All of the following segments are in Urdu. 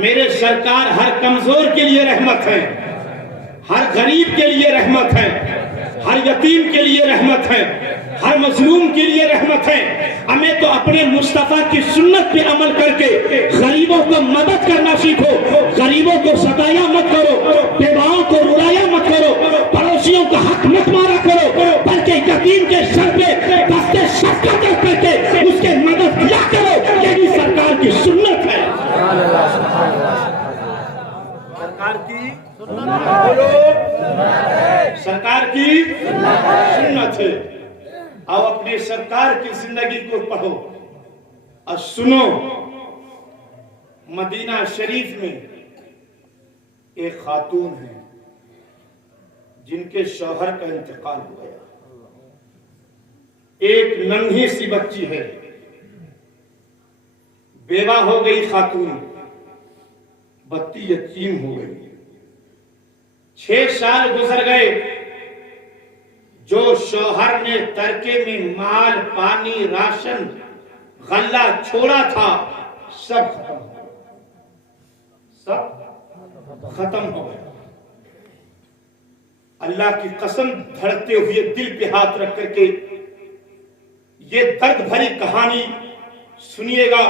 میرے سرکار ہر کمزور کے لیے رحمت ہے، ہر غریب کے لیے رحمت ہے، ہر یتیم کے لیے رحمت ہے، ہر مظلوم کے لیے رحمت ہے۔ ہمیں تو اپنے مصطفیٰ کی سنت پہ عمل کر کے غریبوں کو مدد کرنا سیکھو، غریبوں کو ستایا مت کرو، بیواؤں کو رلایا مت کرو، پڑوسیوں کا حق مت مارا کرو، بلکہ یتیم کے سر پہ دستے شفقت رکھ کر کے اس کے مدد کیا کرو۔ یہ بھی سرکار کی سنت ہے، سرکار کی بولو، سرکار کی سنت ہے۔ آؤ اپنے سرکار کی زندگی کو پڑھو اور سنو۔ مدینہ شریف میں ایک خاتون ہے جن کے شوہر کا انتقال ہو گیا، ایک ننھی سی بچی ہے، بیوہ ہو گئی خاتون، بچی یتیم ہو گئی۔ 6 سال گزر گئے، جو شوہر نے ترکے میں مال، پانی، راشن، غلہ چھوڑا تھا، سب ختم ہو گیا، سب ختم ہو گیا۔ اللہ کی قسم دھڑکتے ہوئے دل پہ ہاتھ رکھ کر کے یہ درد بھری کہانی سنیے گا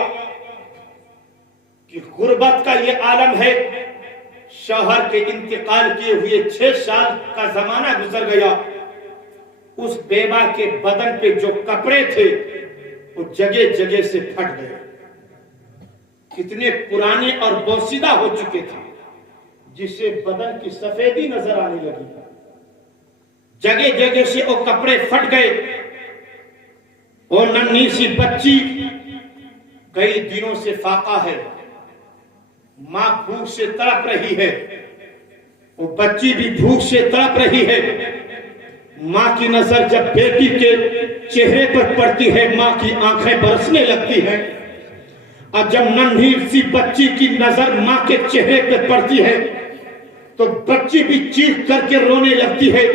کہ غربت کا یہ عالم ہے۔ شوہر کے انتقال کیے ہوئے 6 سال کا زمانہ گزر گیا، اس بیوہ کے بدن پہ جو کپڑے تھے وہ جگہ جگہ سے پھٹ گئے، کتنے پرانے اور بوسیدہ ہو چکے تھے جس سے بدن کی سفیدی نظر آنے لگی، جگہ جگہ سے وہ کپڑے پھٹ گئے۔ وہ ننھی سی بچی کئی دنوں سے فاقہ ہے، ماں بھوک سے تڑپ رہی ہے، وہ بچی بھی بھوک سے تڑپ رہی ہے۔ ماں کی نظر جب بیٹی کے چہرے پر پڑتی ہے، ماں کی آنکھیں برسنے لگتی ہیں، اور جب ننھی سی بچی کی نظر ماں کے چہرے پر پڑتی ہے تو بچی بھی چیخ کر کے رونے لگتی ہے۔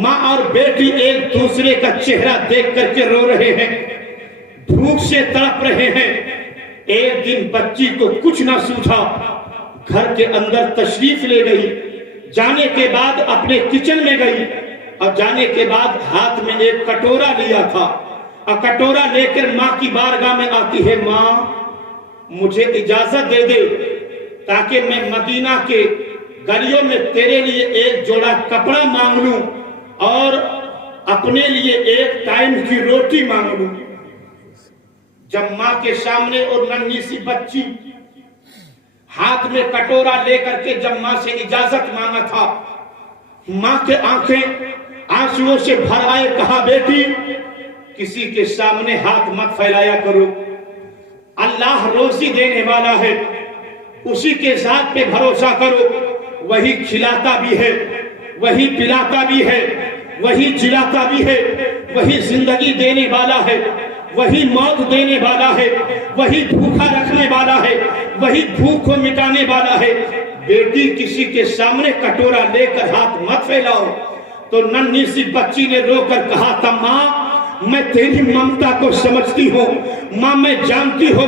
ماں اور بیٹی ایک دوسرے کا چہرہ دیکھ کر کے رو رہے ہیں، بھوک سے تڑپ رہے ہیں۔ ایک دن بچی کو کچھ نہ سوجھا، گھر کے اندر تشریف لے گئی، جانے کے بعد اپنے کچن میں گئی، اور جانے کے بعد ہاتھ میں ایک کٹورا لیا تھا، اور کٹورا لے کر ماں کی بارگاہ میں آتی ہے، ماں مجھے اجازت دے دے تاکہ میں مدینہ کے گلیوں میں تیرے لیے ایک جوڑا کپڑا مانگ لوں اور اپنے لیے ایک ٹائم کی روٹی مانگ لوں۔ جب ماں کے سامنے اور ننھی سی بچی ہاتھ میں کٹورا لے کر کے جب ماں سے اجازت مانگا تھا، ماں کے آنکھیں آنسوؤں سے بھر آئے، کہا بیٹی کسی کے سامنے ہاتھ مت پھیلایا کرو، اللہ روزی دینے والا ہے، اسی کے ذات پہ بھروسہ کرو، وہی کھلاتا بھی ہے، وہی پلاتا بھی ہے، وہی جلاتا بھی ہے، وہی زندگی دینے والا ہے، وہی موت دینے والا ہے، وہی بھوکا رکھنے والا ہے، وہی بھوک کو مٹانے والا ہے۔ بیٹی کسی کے سامنے کٹورا لے کر ہاتھ مت پھیلاؤ۔ تو ننھی سی بچی نے رو کر کہا تھا، ماں میں تیری ممتا کو سمجھتی ہوں، ماں میں جانتی ہوں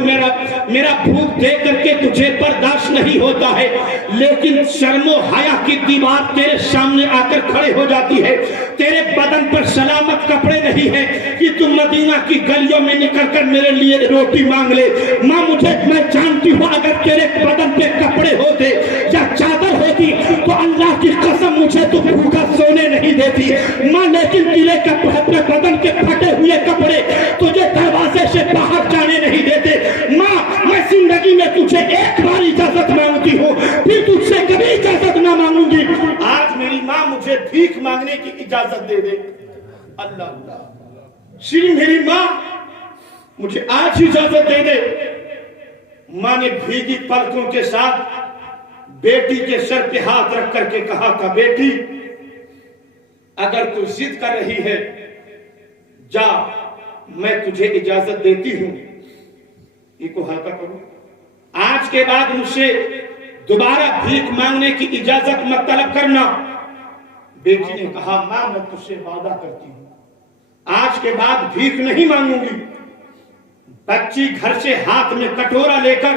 میرا بھوک دے کر کے تجھے برداشت نہیں ہوتا ہے، لیکن شرم و حیا کی دیوار تیرے سامنے آ کر کھڑے ہو جاتی ہے، تیرے بدن پر سلامت کپڑے نہیں ہیں کہ تم مدینہ کی گلیوں میں نکل کر میرے لیے روٹی مانگ لے۔ ماں میں جانتی ہوں اگر تیرے بدن پہ کپڑے ہوتے یا چادر ہوتی تو اللہ کی قسم مجھے تو بھوکا سونے نہیں دیتی ماں، لیکن اپنے بدن کے پھٹے ہوئے کپڑے تجھے دروازے سے باہر جانے نہیں دیتے۔ ماں میں زندگی میں تجھے ایک بار اجازت مانگتی ہوں، پھر تجھ سے کبھی اجازت نہ مانگوں گی۔ آج میری ماں مجھے بھیک مانگنے کی اجازت دے دے۔ اللہ اللہ، شری میری ماں مجھے آج اجازت دے دے۔ ماں نے بھیگی پلکوں کے ساتھ بیٹی کے سر پہ ہاتھ رکھ کر کے کہا تھا، بیٹی اگر تو ضد کر رہی ہے جا، میں تجھے اجازت دیتی ہوں، یہ کو ہلکا کرو، آج کے بعد مجھ سے دوبارہ بھیک مانگنے کی اجازت مت طلب کرنا۔ بیٹی نے کہا، ماں میں تجھ سے وعدہ کرتی ہوں آج کے بعد بھیک نہیں مانگوں گی۔ بچی گھر سے ہاتھ میں کٹورا لے کر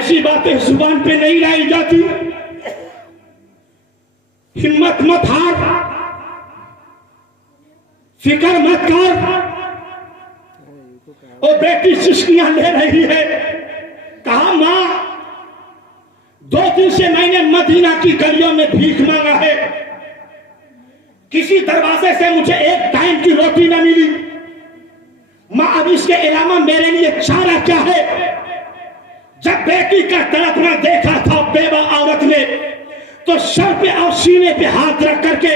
ایسی باتیں زبان پہ نہیں لائی جاتی. ہمت مت ہار, فکر مت کر. وہ بیٹی سسکیاں لے رہی ہے. کہا ماں 2 دن سے میں نے مدینہ کی گلیوں میں بھیک مانگا ہے, کسی دروازے سے مجھے ایک ٹائم کی روٹی نہ ملی. ماں اب اس کے علاوہ میرے لیے چارہ کیا ہے؟ جب بیٹی کا تڑپنا دیکھا تھا بیوہ عورت نے تو سر پہ اور سینے پہ ہاتھ رکھ کر کے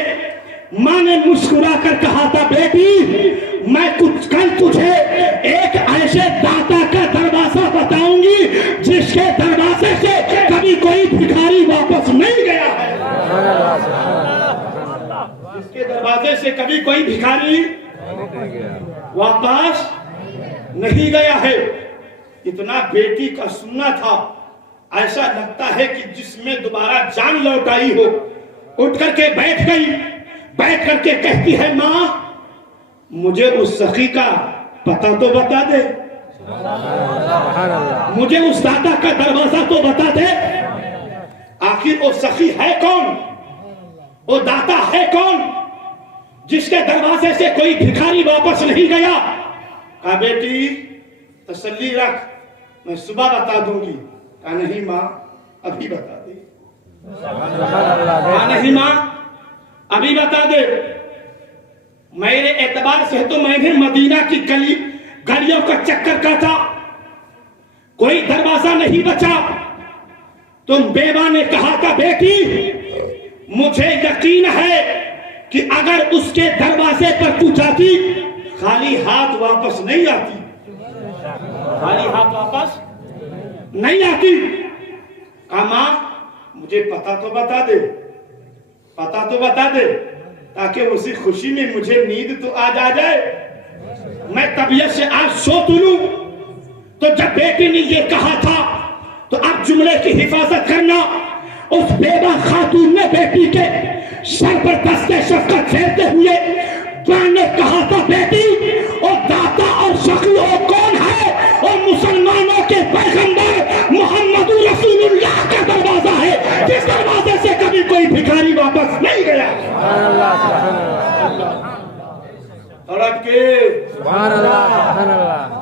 ماں نے مسکرا کر کہا تھا, بیٹی میں کچھ کل تجھے ایک ایسے داتا کا دروازہ بتاؤں گی جس کے دروازے سے کبھی کوئی بھکاری واپس نہیں گیا ہے. جس کے دروازے سے کبھی کوئی بھکاری واپس نہیں گیا ہے. اتنا بیٹی کا سننا تھا, ایسا لگتا ہے کہ جس میں دوبارہ جان لوٹ آئی ہو. اٹھ کر کے بیٹھ گئی, بیٹھ کر کے کہتی ہے ماں مجھے اس سخی کا پتہ تو بتا دے, مجھے اس داتا کا دروازہ تو بتا دے. آخر وہ سخی ہے کون, وہ داتا ہے کون جس کے دروازے سے کوئی بھکاری واپس نہیں گیا؟ کہا بیٹی تسلی رکھ, میں صبح بتا دوں گی. کہا نہیں ماں ابھی بتا دے. کہا نہیں ماں ابھی بتا دے. میرے اعتبار سے تو میں نے مدینہ کی گلیوں کا چکر کاٹا, کوئی دروازہ نہیں بچا. تم بیوہ نے کہا تھا بیٹی مجھے یقین ہے کہ اگر اس کے دروازے پر تو جاتی خالی ہاتھ واپس نہیں آتی, خالی ہاتھ واپس نہیں آتی. کہا ماں مجھے پتہ تو بتا دے, پتہ تو بتا دے تاکہ اسی خوشی میں مجھے نیند تو آ جائے, میں طبیعت سے آج سو تو لوں. تو جب بیٹی نے یہ کہا تھا تو اب جملے کی حفاظت کرنا. اس بیوہ خاتون نے بیٹی کے سر پر دست شفقت پھیرتے ہوئے نے کہا تھا بیٹی اور داتا اور سخی وہ کون ہے؟ اور مسلمانوں کے پیغمبر محمد رسول اللہ کا دروازہ ہے جس دروازے سے کبھی کوئی بھکاری واپس نہیں گیا. تڑپ کے سبحان اللہ سبحان اللہ.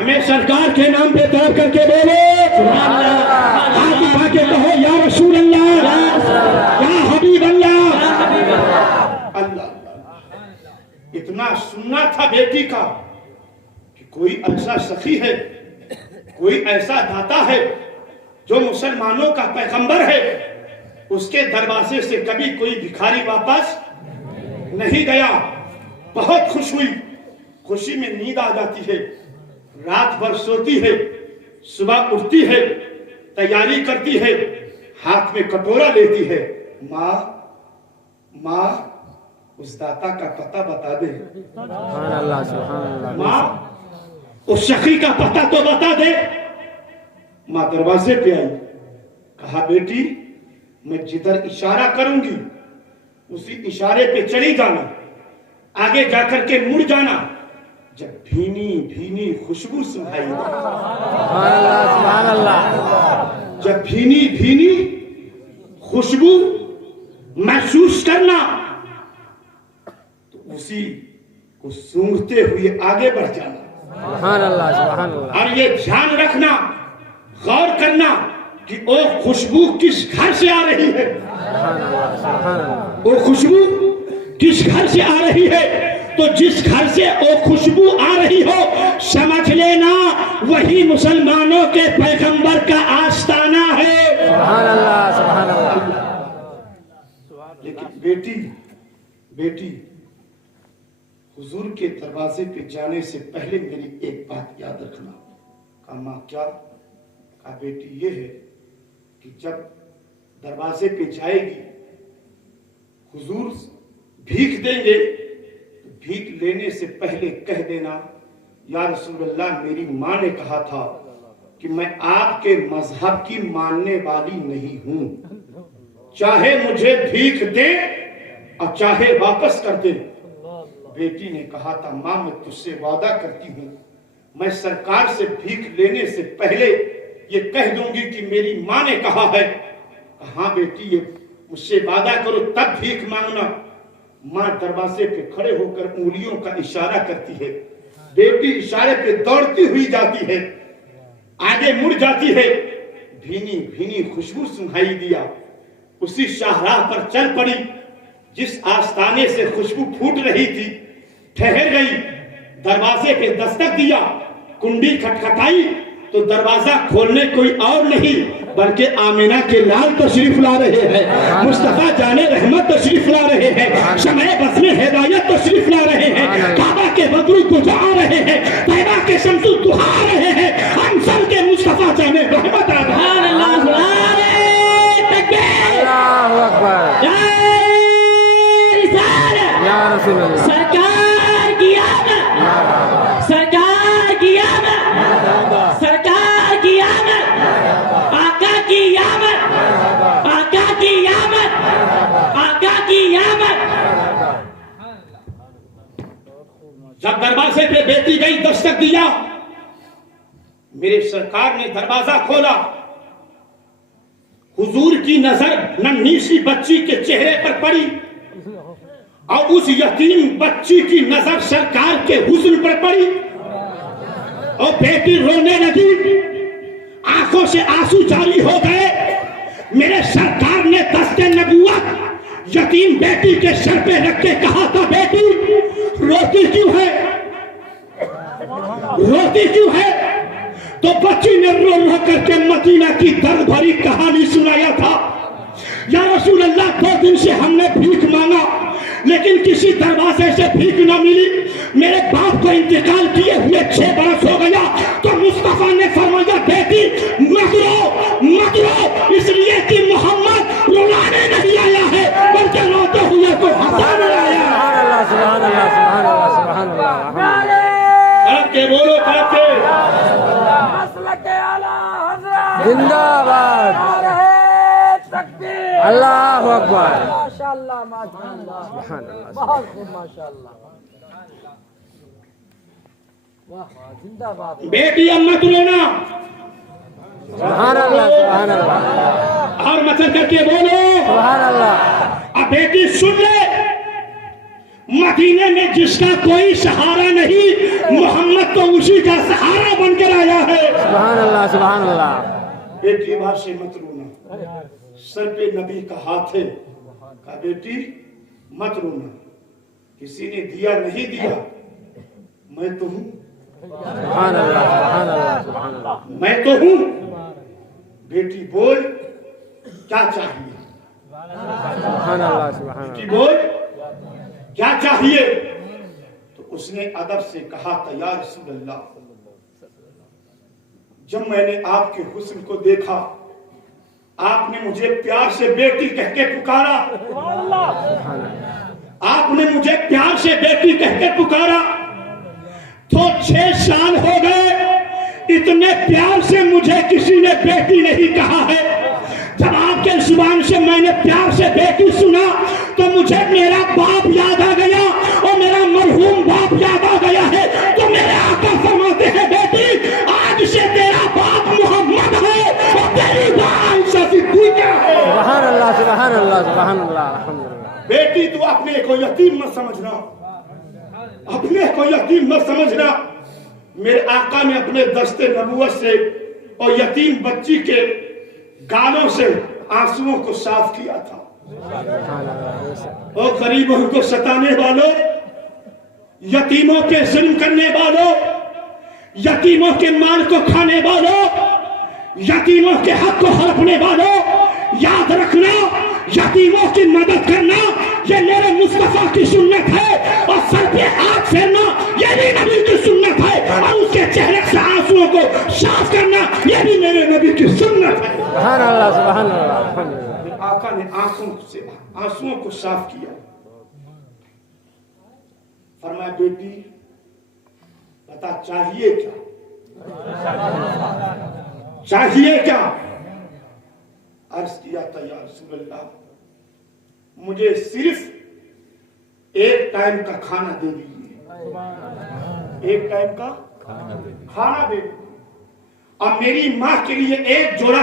ہمیں سرکار کے نام پہ طلب کر کے بولو سبحان اللہ, ہاتھ اٹھا کے کہو یا رسول اللہ, یا حبیب اللہ. اللہ اتنا سننا تھا بیٹی کا کہ کوئی ایسا سخی ہے, کوئی ایسا داتا ہے جو مسلمانوں کا پیغمبر ہے, اس کے دروازے سے کبھی کوئی بھکاری واپس نہیں گیا. بہت خوش ہوئی, خوشی میں نیند آ جاتی ہے, رات بھر سوتی ہے, صبح اٹھتی ہے, تیاری کرتی ہے, ہاتھ میں کٹورا لیتی ہے. ماں ماں اس داتا کا پتہ بتا دے, سبحان اللہ سبحان اللہ. ماں اس سخی کا پتہ تو بتا دے. ماں دروازے پہ آئی, کہا بیٹی میں جدھر اشارہ کروں گی اسی اشارے پہ چلی جانا, آگے جا کر کے مڑ جانا. جب بھینی بھینی خوشبو سنائی, سبحان اللہ سبحان اللہ. جب بھینی بھینی خوشبو محسوس کرنا تو اسی کو سونگھتے ہوئے آگے بڑھ جانا. سبحان اللہ سبحان اللہ. اور یہ دھیان رکھنا, غور کرنا کہ وہ خوشبو کس گھر سے آ رہی ہے, سبحان اللہ سبحان اللہ. وہ خوشبو کس گھر سے آ رہی ہے. تو جس گھر سے وہ خوشبو آ رہی ہو سمجھ لینا وہی مسلمانوں کے پیغمبر کا آستانہ ہے. سبحان اللہ سبحان اللہ. لیکن بیٹی حضور کے دروازے پہ جانے سے پہلے میری ایک بات یاد رکھنا. کہا ماں کیا؟ کہا بیٹی یہ ہے کہ جب دروازے پہ جائے گی حضور بھیک دیں گے, بھیک لینے سے پہلے کہہ دینا یا رسول اللہ میری ماں نے کہا تھا کہ میں آپ کے مذہب کی ماننے والی نہیں ہوں, چاہے مجھے بھیک دے اور چاہے واپس کر دے. بیٹی نے کہا تھا ماں میں تجھ سے وعدہ کرتی ہوں میں سرکار سے بھیک لینے سے پہلے یہ کہہ دوں گی کہ میری ماں نے کہا ہے، ہاں بیٹی یہ مجھ سے وعدہ کرو تب بھیک مانگنا۔ ماں دروازے پہ کھڑے ہو کر انگلیوں کا اشارہ کرتی ہے، بیٹی اشارے پہ دوڑتی ہوئی جاتی ہے، آگے مڑ جاتی ہے، بھینی بھینی خوشبو سنگھائی دیا، اسی شاہراہ پر چل پڑی جس آستانے سے خوشبو پھوٹ رہی تھی، ٹھہر گئی، دروازے پہ دستک دیا، کنڈی کھٹکھٹائی تو دروازہ کھولنے کوئی اور نہیں بلکہ آمینہ کے لال تشریف لا رہے ہیں، مصطفیٰ جان رحمت تشریف لا رہے ہیں، شمع بس میں ہدایت تشریف لا رہے ہیں، کعبہ کے بدر کو جا رہے ہیں، طیبہ کے شمس الضحیٰ آ رہے ہیں، ہم سب کے مصطفیٰ جان رحمت آ رہے ہیں۔ اللہ اکبر یا رسول اللہ، سرکار کی آمد، سرکار کی آمد، سرکار کی آمد، آقا کی آمد، آقا کی آمد، آقا کی آمد۔ جب دروازے پہ بیٹی گئی دستک دیا، میرے سرکار نے دروازہ کھولا، حضور کی نظر ننھی سی بچی کے چہرے پر پڑی اور اس یتیم بچی کی نظر سرکار کے حسن پر پڑی اور بیٹی رونے لگی، آنکھوں سے آنسو جاری ہو گئے۔ میرے سرکار نے دست نبوت یتیم بیٹی کے سر پہ رکھ کے کہا تھا، بیٹی روتی کیوں ہے، روتی کیوں ہے؟ تو بچی نے رو رو کر کے مدینہ کی درد بھری کہانی سنایا تھا، یا رسول اللہ 2 دن سے ہم نے بھیک مانگا لیکن کسی دروازے سے بھیک نہ ملی، میرے باپ کو انتقال کیے ہوئے 6 برس ہو گیا، تو مصطفیٰ نے فرمایا بیٹی مت رو مت رو، اس لیے کہ محمد رلانے نہیں آیا ہے بلکہ روتے ہوئے کو ہنسانے آیا ہے۔ سبحان اللہ سبحان اللہ سبحان اللہ سبحان اللہ، آپ کے بولو آپ کے زندہ باد، اللہ اکبر، ماشاءاللہ ماشاءاللہ، سبحان اللہ، بہت خوب ماشاءاللہ، واہ زندہ باد۔ بیٹی اب مت رونا، سبحان اللہ سبحان اللہ اور مچل کر کے بولو سبحان اللہ، اب بیٹی سن لے، مدینے میں جس کا کوئی سہارا نہیں محمد تو اسی کا سہارا بن کر آیا ہے۔ سبحان اللہ سبحان اللہ، بیٹی بات سے مت رونا، سر پہ نبی کا ہاتھ ہے، کہا بیٹی مت رونا، کسی نے دیا نہیں دیا، میں تو ہوں، سبحان اللہ سبحان اللہ سبحان اللہ، میں تو ہوں۔ بیٹی بول کیا چاہیے، سبحان اللہ سبحان بیٹی اللہ، بول کیا چاہیے؟ تو اس نے ادب سے کہا تھا، یا رسول اللہ جب میں نے آپ کے حسن کو دیکھا، آپ نے مجھے پیار سے بیٹی کہہ کے پکارا، آپ نے مجھے پیار سے بیٹی کہہ کے پکارا، تو 6 سال ہو گئے اتنے پیار سے مجھے کسی نے بیٹی نہیں کہا ہے۔ جب آپ کے زبان سے میں نے پیار سے بیٹی سنا تو مجھے میرا باپ یاد آ گیا اور میرا مرحوم باپ یاد آ گیا ہے، تو میرے آقا فرماتے ہیں بیٹی آج سے تیرا باپ محمد ہے اور تیری ماں عائشہ صدیقہ ہے۔ سبحان اللہ سبحان اللہ سبحان اللہ، الحمدللہ۔ بیٹی تو اپنے کو یتیم مت سمجھنا، اپنے کو یتیم مت سمجھنا، میرے آقا نے اپنے دست نبوت سے اور یتیم بچی کے گالوں سے آنسوؤں کو صاف کیا تھا۔ اور غریبوں کو ستانے والوں، یتیموں کے ظلم کرنے والوں، یتیموں کے مال کو کھانے والوں، یتیموں کے حق کو ہڑپنے والوں، یاد رکھنا یتیموں کی مدد کرنا یہ میرے مصطفیٰ کی سنت ہے، اور سر پہ ہاتھ پھیرنا یہ بھی نبی کی سنت ہے، اور اس کے چہرے سے آنسوؤں کو صاف کرنا یہ بھی میرے نبی کی سنت ہے۔ سبحان اللہ سبحان اللہ، الحمدللہ۔ آقا نے آنسوؤں کو صاف کیا، فرمایا بیٹی بتا چاہیے کیا، چاہیے کیا؟ عرض کیا تھا یا رسول اللہ مجھے صرف ایک ٹائم کا کھانا دے دیجیے، ایک ٹائم کا کھانا دے دیجیے، اور میری ماں کے لیے ایک جوڑا